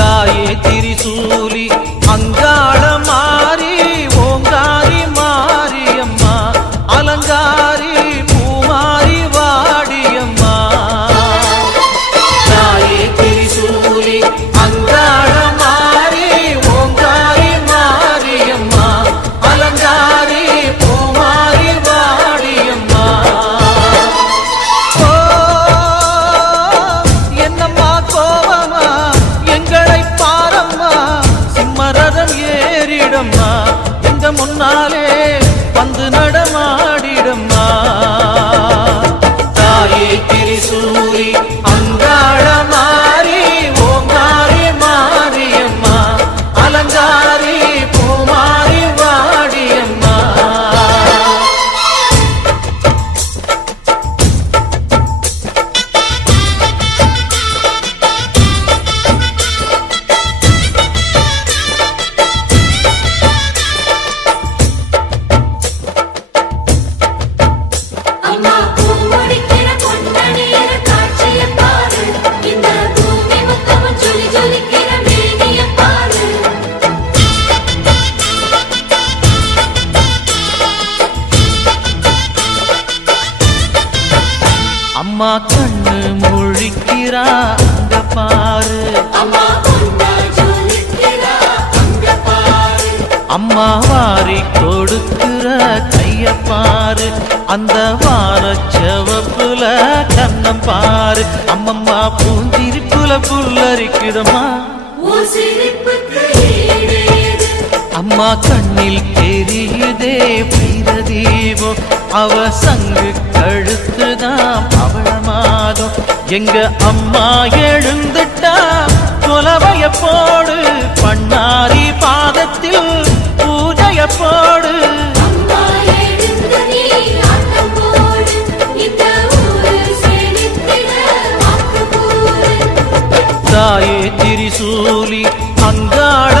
தாயே திரிசூலி அங்காள மாறி ஓங்காரி மாரியம்மா அலங்காரி பூமாரி வாடியம்மா தாயே திரிசூலி அங்காள மாறி ஓங்காரி மாரியம்மா அலங்காரி பூமாரி வாடியம்மா என்னம்மா கோபமா எங்களை பாரம்மா சிம்மரதம் ஏறிடம்மா எங்க முன்னாலே வந்து நடமாடிடம்மா தாயே திரிசூலி அங்காள மாறி ஓங்காரி மாரியம்மா அலங்காரி பூமாரி வாடியம்மா அம்மா பூமுடிக்கிற பொன்னணியிற காட்சியைப் பாரு. இந்த பூமி முத்தமும் ஜொலி ஜொலிக்கிற மேனியைப் பாரு. அம்மா கண்ணு முழிக்கிறா அங்க பாரு அம்மா பொன்னா ஜொலிக்கிறா அங்க பாரு. அம்மா வாரி கொடுக்கிற கைய பாரு அந்த வாரச்சவப்புல கண்ணம் பாரு அம்மம்மா பூந்திருப்புல புல்லரிக்குதம்மா உன் சிரிப்புக்கு ஈடேது. அம்மா கண்ணில் தெரியுதே வீரதீபம் அவ சங்கு கழுத்துதான் பவளமாதம் எங்க அம்மா எழுந்துட்டா கொலவைய போடு பண்ணாரி பாதத்தில் பூஜைய போடு அம்மா எழுந்து நீ ஆட்டம் போடு. இந்த ஊரு செழித்திட வாக்கு கூறு. தாயே திரிசூலி அங்காள